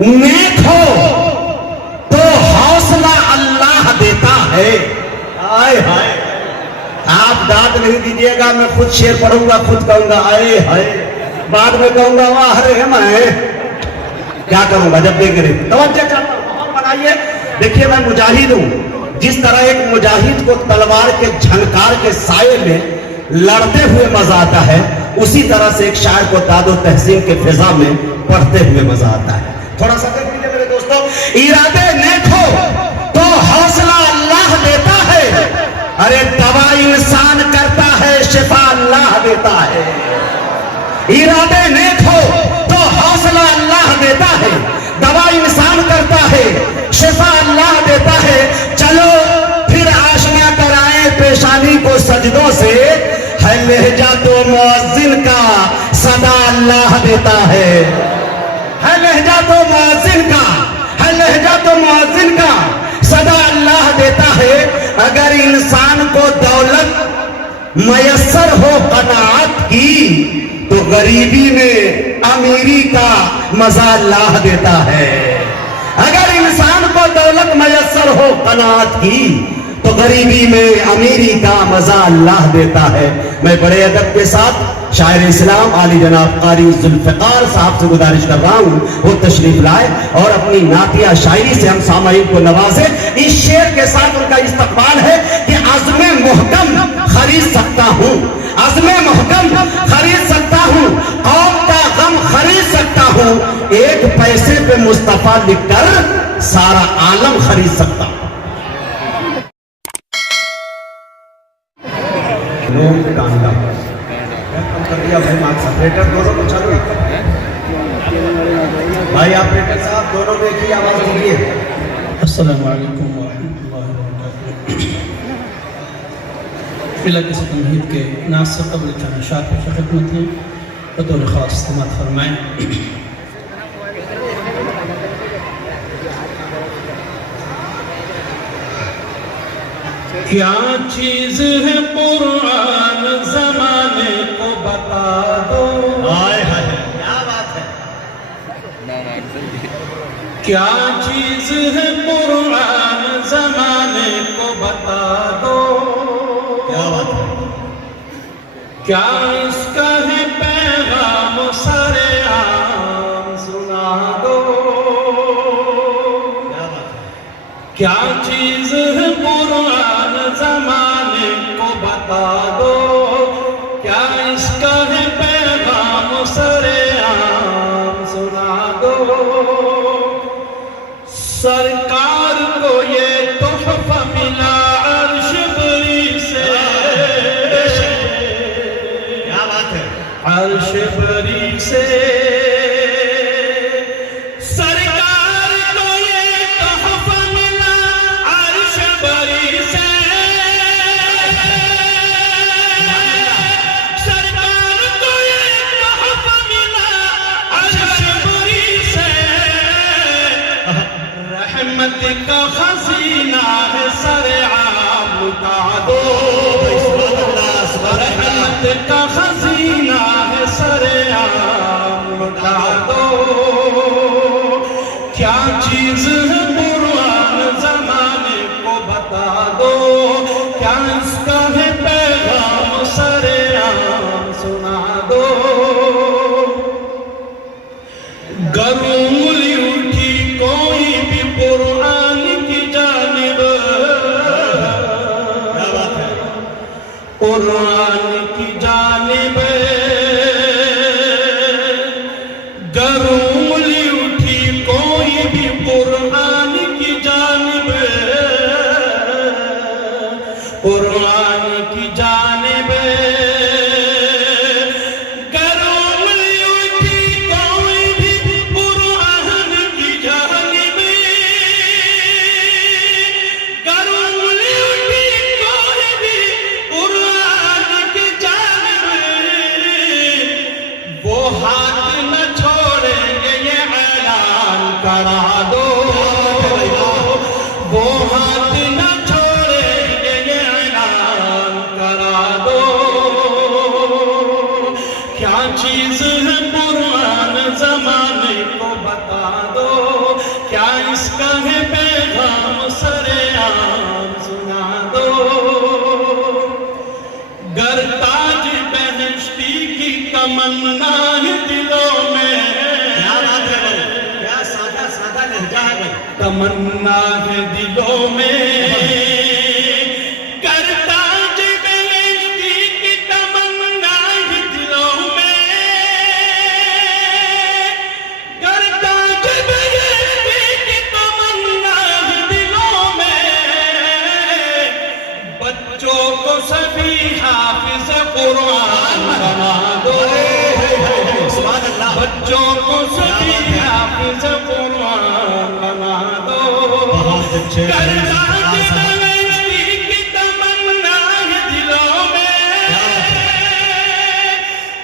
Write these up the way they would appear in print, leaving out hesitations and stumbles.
نیک ہو تو حوصلہ اللہ دیتا ہے. آئے ہائے آپ داد نہیں دیجیے گا, میں خود شعر پڑھوں گا, خود کہوں گا آئے ہائے, بعد میں کہوں گا واہ رے میں کیا کروں گا جب دیکھ رہے. توجہ چاہتا ہوں اور بنائیے. دیکھیے میں مجاہد ہوں, جس طرح ایک مجاہد کو تلوار کے جھنکار کے سائے میں لڑتے ہوئے مزہ آتا ہے, اسی طرح سے ایک شاعر کو داد و تحسین کے فضا میں پڑھتے ہوئے مزہ آتا ہے. تھوڑا سا دیکھ لیجیے میرے دوستو. ارادے نیک ہو تو حوصلہ اللہ دیتا ہے. ارے دوا انسان کرتا ہے, شفا اللہ دیتا ہے. ارادے نیک ہو تو حوصلہ اللہ دیتا ہے, دوا انسان کرتا ہے, شفا اللہ دیتا ہے. چلو پھر آشنا کرائیں پیشانی کو سجدوں سے, ہے لہجہ تو مؤذن کا صدا اللہ دیتا ہے. ہے لہجہ تو مؤذن کا, ہے لہجہ تو مؤذن کا صدا اللہ دیتا ہے. اگر انسان کو دولت میسر ہو قناعت کی, تو غریبی میں امیری کا مزہ اللہ دیتا ہے. اگر انسان کو دولت میسر ہو قناعت کی, تو غریبی میں امیری کا مزہ اللہ دیتا ہے. میں بڑے ادب کے ساتھ شاعر اسلام عالی جناب قاری ذوالفقار صاحب سے گزارش کر رہا ہوں وہ تشریف لائے اور اپنی نعتیہ شاعری سے ہم سامعین کو نوازے. اس شعر کے ساتھ ان کا استقبال ہے کہ عزم محکم خرید سکتا ہوں, عزم محکم خرید سکتا ہوں, قوم کا غم خرید سکتا ہوں, ایک پیسے پہ مصطفیٰ لکھ کر سارا عالم خرید سکتا ہوں. لوگ کانڈا کم کر دیا بھائی, مارک سپریٹر دونوں کو چلو بھائی. آپریٹر صاحب دونوں میں کی آواز دیجیے. السلام علیکم ورحمۃ اللہ وبرکاتہ. ملت تمہید کے ناس سے قبل چند اشعار پیش خدمت ہیں, بطور خاص استماعت فرمائیں. کیا چیز ہے قرآن زمانے کو بتا دو. ہائے ہائے کیا بات ہے. کیا چیز ہے قرآن زمانے کو بتا دو. کیا بات ہے. کیا اس کا ہے پیغام سر عام سنا دو. کیا بات ہے. کیا چیز ہے قرآن زمانے کو بتا دو. کیا اس کا ہے پیغام سر عام سنا دو. سرکار کو یہ تحفہ ملا عرش بری سے. کیا بات ہے. عرش بری سے کا خزینہ ہے سر عام لٹا دو. رحمت کا خزینہ ہے سر عام لٹا دو. کیا چیز ہے قرآن زمانے کو بتا دو. کیا اس کا ہے پیغام سر عام سنا دو. گرونگلی اٹھی کوئی بھی قرآن کی جانب, قرآن کی جانب, گر تمنا ہے دلوں میں کرتا جبلشتی کی تمنا ہے دلوں میں کرتا جبلشتی کی تمنا ہے دلوں میں بچوں کو سبھی حافظ قرآن بنا دو سبحان اللہ بچوں کو سبھی حافظ قرآن بنا دو بہت اچھے کرتا جبلشتی کی تمنا ہے دلوں میں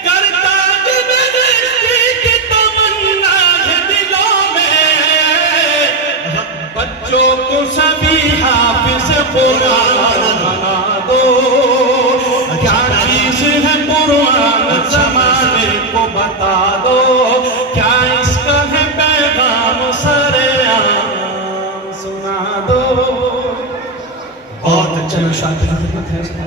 کرتا جبلشتی کی تمنا ہے دلوں میں بچوں کو سبھی حافظ قرآن بنا دو کیا چیز ہے قرآن زمانے کو بتا دو کیا اس کا ہے پیغام سرے عام سنا دو بہت اچھے چلو شاید خدمت ہے